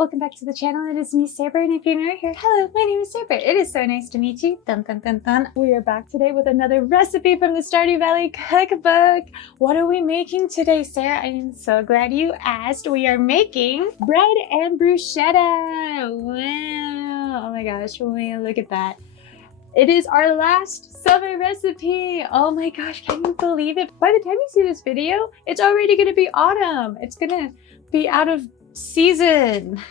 Welcome back to the channel. It is me, Starbear, and if you're new here, hello, my name is Starbear. It is so nice to meet you. Dun dun dun dun. We are back today with another recipe from the Stardew Valley Cookbook. What are we making today, Sarah? I am so glad you asked. We are making bread and bruschetta. Wow. Oh my gosh, wow, look at that. It is our last summer recipe. Oh my gosh, can you believe it? By the time you see this video, it's already gonna be autumn. It's gonna be out of season.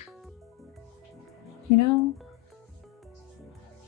You know?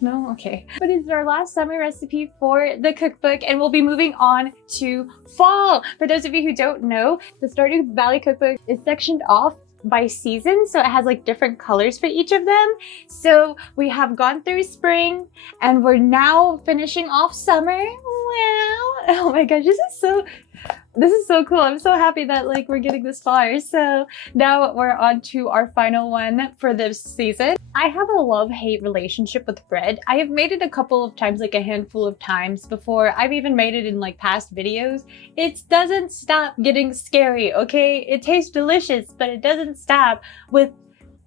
No? Okay. But it's our last summer recipe for the cookbook, and we'll be moving on to fall. For those of you who don't know, the Stardew Valley Cookbook is sectioned off by season, so it has like different colors for each of them. So we have gone through spring and we're now finishing off summer. Wow. Oh my gosh, this is so cool. I'm so happy that like we're getting this far. So now we're on to our final one for this season. I have a love-hate relationship with bread. I have made it a couple of times, like a handful of times before. I've even made it in like past videos. It doesn't stop getting scary, okay? It tastes delicious, but it doesn't stop with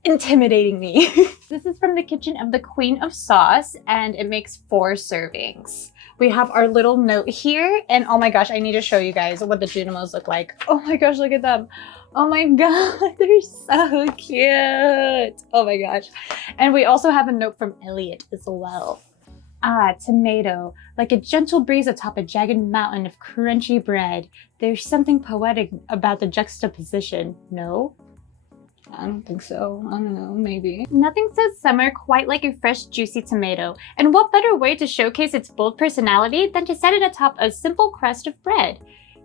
intimidating me. This is from the kitchen of the Queen of Sauce, and it makes 4 servings. We have our little note here, and oh my gosh, I need to show you guys what the Junimos look like. Oh my gosh, look at them. Oh my god, they're so cute. Oh my gosh. And we also have a note from Elliot as well. Ah, tomato, like a gentle breeze atop a jagged mountain of crunchy bread. There's something poetic about the juxtaposition. No? I don't think so. I don't know, maybe. Nothing says summer quite like a fresh, juicy tomato. And what better way to showcase its bold personality than to set it atop a simple crust of bread?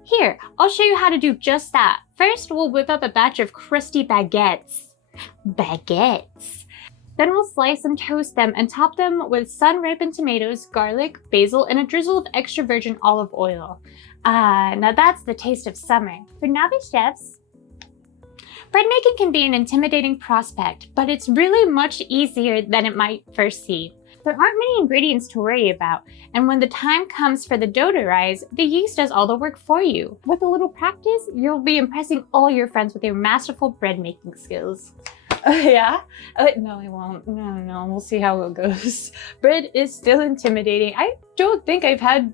Here, I'll show you how to do just that. First, we'll whip up a batch of crusty baguettes. Baguettes. Then we'll slice and toast them and top them with sun-ripened tomatoes, garlic, basil, and a drizzle of extra virgin olive oil. Ah, now that's the taste of summer. For novice chefs, bread making can be an intimidating prospect, but it's really much easier than it might first seem. There aren't many ingredients to worry about, and when the time comes for the dough to rise, the yeast does all the work for you. With a little practice, you'll be impressing all your friends with your masterful bread making skills. Yeah? No, I won't. No, we'll see how it goes. Bread is still intimidating. I don't think I've had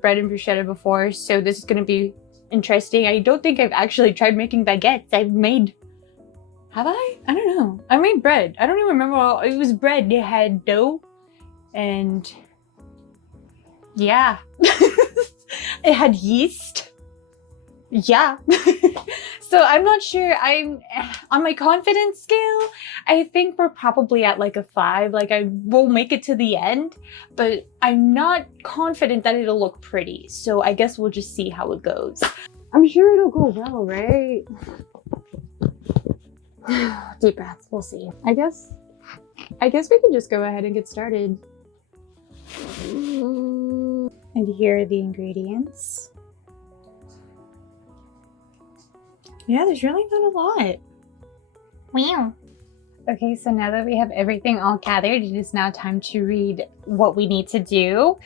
bread and bruschetta before, so this is gonna be interesting. I don't think I've actually tried making baguettes. Have I? I don't know. I made bread. I don't even remember. It was bread. It had dough and yeah. It had yeast. Yeah. So I'm not sure. I'm on my confidence scale. I think we're probably at like a 5. Like I will make it to the end, but I'm not confident that it'll look pretty. So I guess we'll just see how it goes. I'm sure it'll go well, right? Deep breaths, we'll see. I guess we can just go ahead and get started. And here are the ingredients. Yeah, there's really not a lot. Wow. Okay, so now that we have everything all gathered, it is now time to read what we need to do.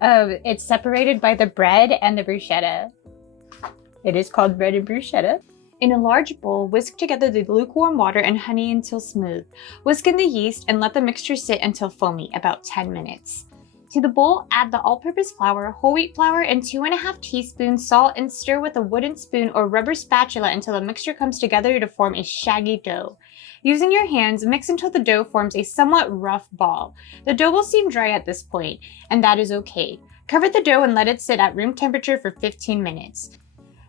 It's separated by the bread and the bruschetta. It is called bread and bruschetta. In a large bowl, whisk together the lukewarm water and honey until smooth. Whisk in the yeast and let the mixture sit until foamy, about 10 minutes. To the bowl, add the all-purpose flour, whole wheat flour, and 2½ teaspoons salt, and stir with a wooden spoon or rubber spatula until the mixture comes together to form a shaggy dough. Using your hands, mix until the dough forms a somewhat rough ball. The dough will seem dry at this point, and that is okay. Cover the dough and let it sit at room temperature for 15 minutes.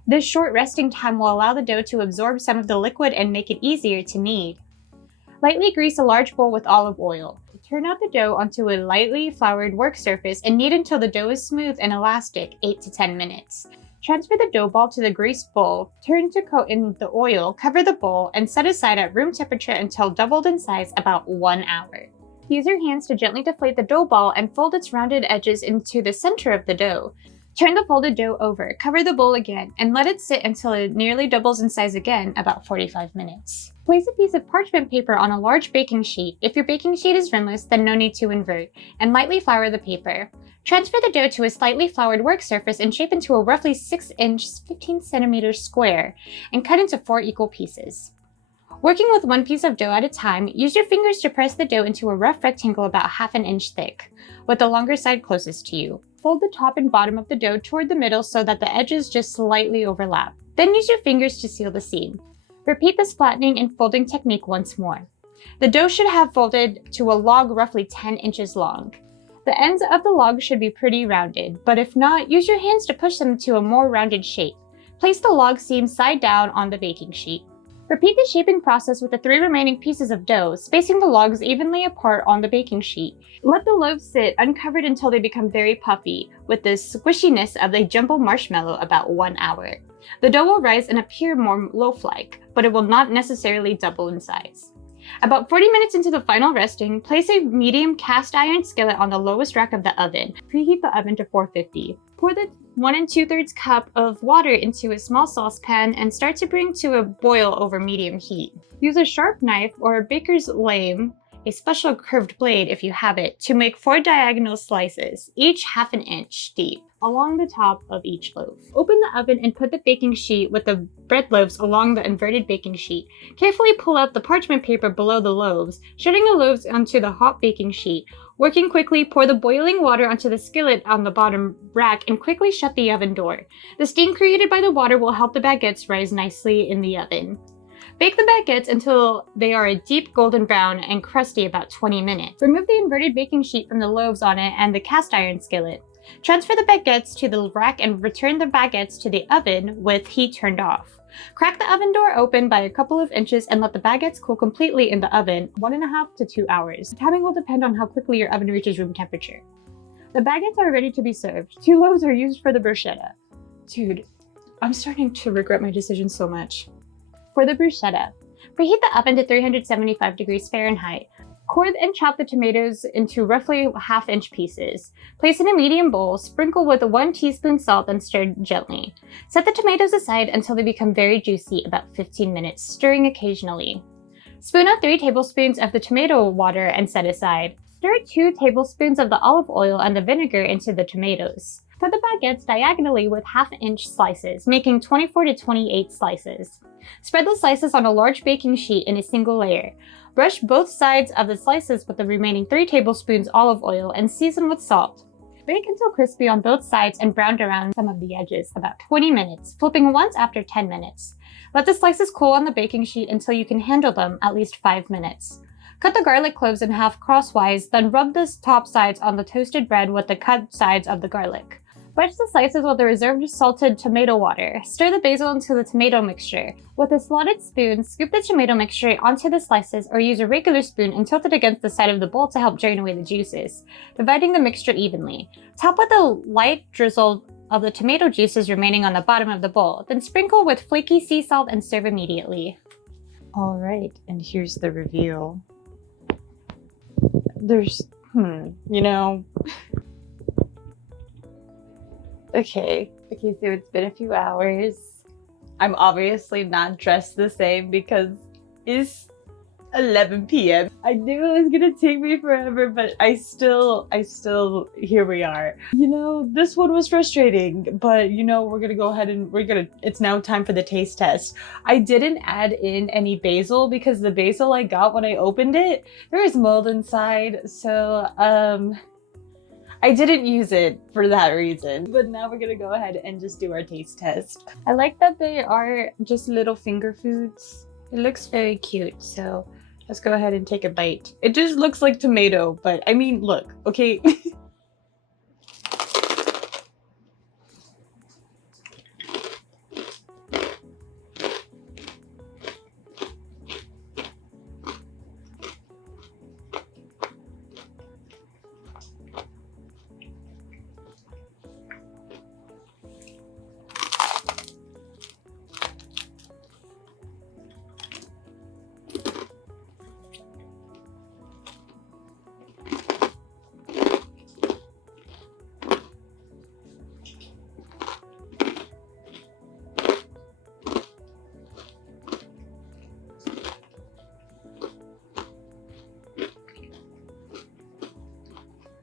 This short resting time will allow the dough to absorb some of the liquid and make it easier to knead. Lightly grease a large bowl with olive oil. Turn out the dough onto a lightly floured work surface and knead until the dough is smooth and elastic, 8 to 10 minutes. Transfer the dough ball to the greased bowl, turn to coat in the oil, cover the bowl, and set aside at room temperature until doubled in size, about 1 hour. Use your hands to gently deflate the dough ball and fold its rounded edges into the center of the dough. Turn the folded dough over, cover the bowl again, and let it sit until it nearly doubles in size again, about 45 minutes. Place a piece of parchment paper on a large baking sheet. If your baking sheet is rimless, then no need to invert, and lightly flour the paper. Transfer the dough to a slightly floured work surface and shape into a roughly 6-inch, 15 centimeter square, and cut into 4 equal pieces. Working with one piece of dough at a time, use your fingers to press the dough into a rough rectangle about ½ an inch thick, with the longer side closest to you. Fold the top and bottom of the dough toward the middle so that the edges just slightly overlap. Then use your fingers to seal the seam. Repeat this flattening and folding technique once more. The dough should have folded to a log roughly 10 inches long. The ends of the log should be pretty rounded, but if not, use your hands to push them to a more rounded shape. Place the log seam side down on the baking sheet. Repeat the shaping process with the 3 remaining pieces of dough, spacing the logs evenly apart on the baking sheet. Let the loaves sit uncovered until they become very puffy, with the squishiness of a jumbo marshmallow about 1 hour. The dough will rise and appear more loaf-like, but it will not necessarily double in size. About 40 minutes into the final resting, place a medium cast iron skillet on the lowest rack of the oven. Preheat the oven to 450. Pour the 1 2/3 cup of water into a small saucepan and start to bring to a boil over medium heat. Use a sharp knife or a baker's lame, a special curved blade if you have it, to make 4 diagonal slices, each ½ an inch deep, along the top of each loaf. Open the oven and put the baking sheet with the bread loaves along the inverted baking sheet. Carefully pull out the parchment paper below the loaves, shutting the loaves onto the hot baking sheet. Working quickly, pour the boiling water onto the skillet on the bottom rack and quickly shut the oven door. The steam created by the water will help the baguettes rise nicely in the oven. Bake the baguettes until they are a deep golden brown and crusty about 20 minutes. Remove the inverted baking sheet from the loaves on it and the cast iron skillet. Transfer the baguettes to the rack and return the baguettes to the oven with heat turned off. Crack the oven door open by a couple of inches and let the baguettes cool completely in the oven 1½ to 2 hours. Timing will depend on how quickly your oven reaches room temperature. The baguettes are ready to be served. 2 loaves are used for the bruschetta. Dude, I'm starting to regret my decision so much. For the bruschetta, preheat the oven to 375 degrees Fahrenheit. Core and chop the tomatoes into roughly ½ inch pieces. Place in a medium bowl, sprinkle with 1 teaspoon salt and stir gently. Set the tomatoes aside until they become very juicy, about 15 minutes, stirring occasionally. Spoon out 3 tablespoons of the tomato water and set aside. Stir 2 tablespoons of the olive oil and the vinegar into the tomatoes. Cut the baguettes diagonally with ½ inch slices, making 24 to 28 slices. Spread the slices on a large baking sheet in a single layer. Brush both sides of the slices with the remaining 3 tablespoons olive oil and season with salt. Bake until crispy on both sides and browned around some of the edges, about 20 minutes, flipping once after 10 minutes. Let the slices cool on the baking sheet until you can handle them, at least 5 minutes. Cut the garlic cloves in half crosswise, then rub the top sides on the toasted bread with the cut sides of the garlic. Brush the slices with the reserved salted tomato water. Stir the basil into the tomato mixture. With a slotted spoon, scoop the tomato mixture onto the slices or use a regular spoon and tilt it against the side of the bowl to help drain away the juices, dividing the mixture evenly. Top with a light drizzle of the tomato juices remaining on the bottom of the bowl, then sprinkle with flaky sea salt and serve immediately. All right, and here's the reveal. There's, you know... Okay, so it's been a few hours. I'm obviously not dressed the same because it's 11 p.m. I knew it was gonna take me forever, but I still, here we are. You know, this one was frustrating, but you know, we're gonna go ahead and it's now time for the taste test. I didn't add in any basil because the basil I got when I opened it, there was mold inside, so, I didn't use it for that reason, but now we're gonna go ahead and just do our taste test. I like that they are just little finger foods. It looks very cute, so let's go ahead and take a bite. It just looks like tomato, but I mean, look, okay?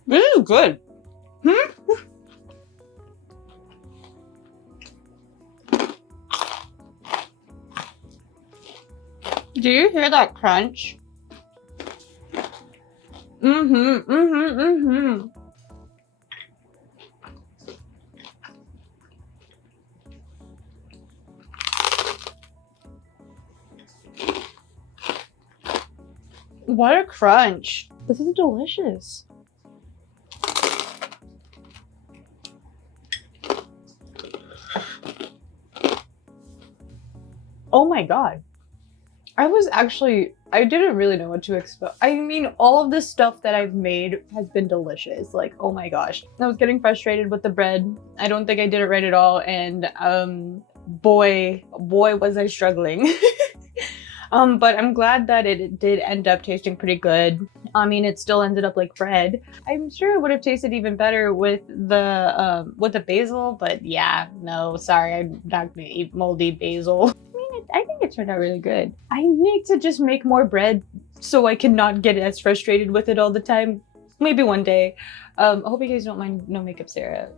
This is good. Do you hear that crunch? What a crunch. This is delicious. Oh my god. I didn't really know what to expect. I mean, all of this stuff that I've made has been delicious. Like, oh my gosh. I was getting frustrated with the bread. I don't think I did it right at all. And boy was I struggling. But I'm glad that it did end up tasting pretty good. I mean, it still ended up like bread. I'm sure it would have tasted even better with the basil, but yeah, no, sorry, I'm not gonna eat moldy basil. I think it turned out really good. I need to just make more bread so I cannot get as frustrated with it all the time. Maybe one day. I hope you guys don't mind No Makeup Sarah.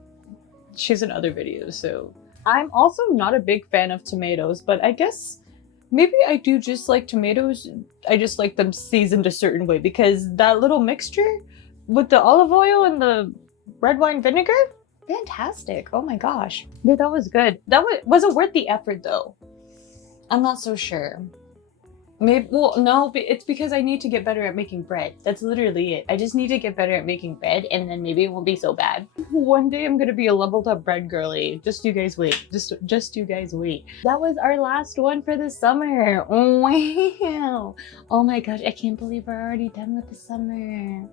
She's in other videos, so. I'm also not a big fan of tomatoes, but I guess maybe I do just like tomatoes. I just like them seasoned a certain way because that little mixture with the olive oil and the red wine vinegar, fantastic. Oh my gosh. Dude, that was good. Was it worth the effort though? I'm not so sure. Maybe, well, no, but it's because I need to get better at making bread. That's literally it. I just need to get better at making bread and then maybe it won't be so bad. One day I'm gonna be a leveled up bread girly. Just you guys wait. Just you guys wait. That was our last one for the summer. Wow. Oh my gosh, I can't believe we're already done with the summer.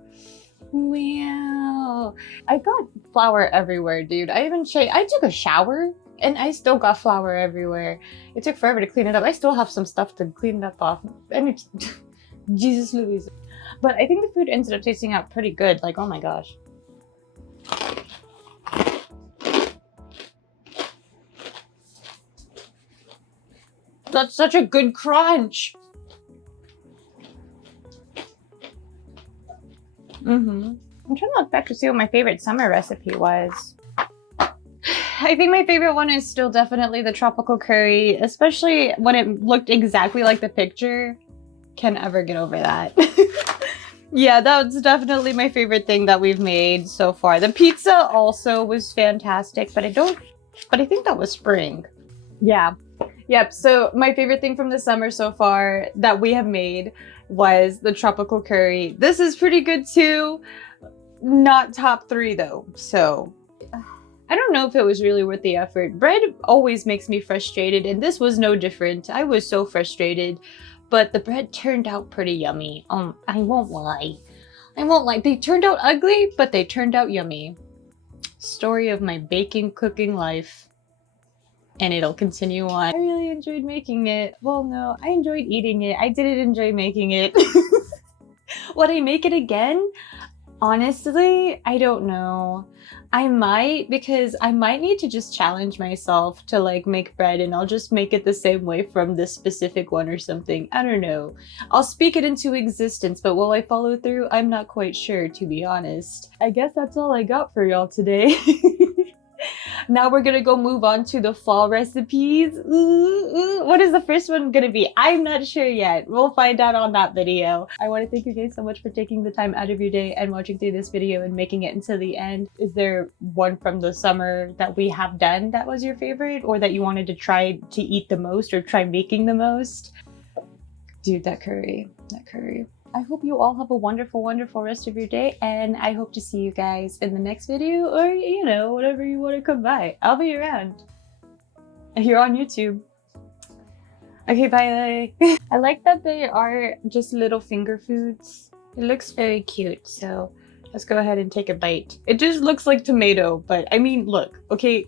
Wow. I got flour everywhere, dude. I took a shower and I still got flour everywhere. It took forever to clean it up. I still have some stuff to clean that off. And it's Jesus Louise. But I think the food ended up tasting out pretty good. Like, oh my gosh. That's such a good crunch. I'm trying to look back to see what my favorite summer recipe was. I think my favorite one is still definitely the tropical curry, especially when it looked exactly like the picture. Can ever get over that. Yeah, that's definitely my favorite thing that we've made so far. The pizza also was fantastic, but I think that was spring. Yeah. Yep, so my favorite thing from the summer so far that we have made was the tropical curry. This is pretty good too. Not top 3 though, so I don't know if it was really worth the effort. Bread always makes me frustrated, and this was no different. I was so frustrated, but the bread turned out pretty yummy. I won't lie. They turned out ugly, but they turned out yummy. Story of my baking, cooking life. And it'll continue on. I really enjoyed making it. Well, no, I enjoyed eating it. I didn't enjoy making it. Would I make it again? Honestly, I don't know. I might, because I might need to just challenge myself to like make bread and I'll just make it the same way from this specific one or something. I don't know. I'll speak it into existence, but will I follow through? I'm not quite sure, to be honest. I guess that's all I got for y'all today. Now we're gonna go move on to the fall recipes. What is the first one gonna be? I'm not sure yet. We'll find out on that video. I want to thank you guys so much for taking the time out of your day and watching through this video and making it until the end. Is there one from the summer that we have done that was your favorite, or that you wanted to try to eat the most or try making the most? Dude, that curry. I hope you all have a wonderful, wonderful rest of your day, and I hope to see you guys in the next video, or, you know, whatever you want to come by. I'll be around. Here on YouTube. Okay, bye. I like that they are just little finger foods. It looks very cute, so let's go ahead and take a bite. It just looks like tomato, but I mean, look, okay?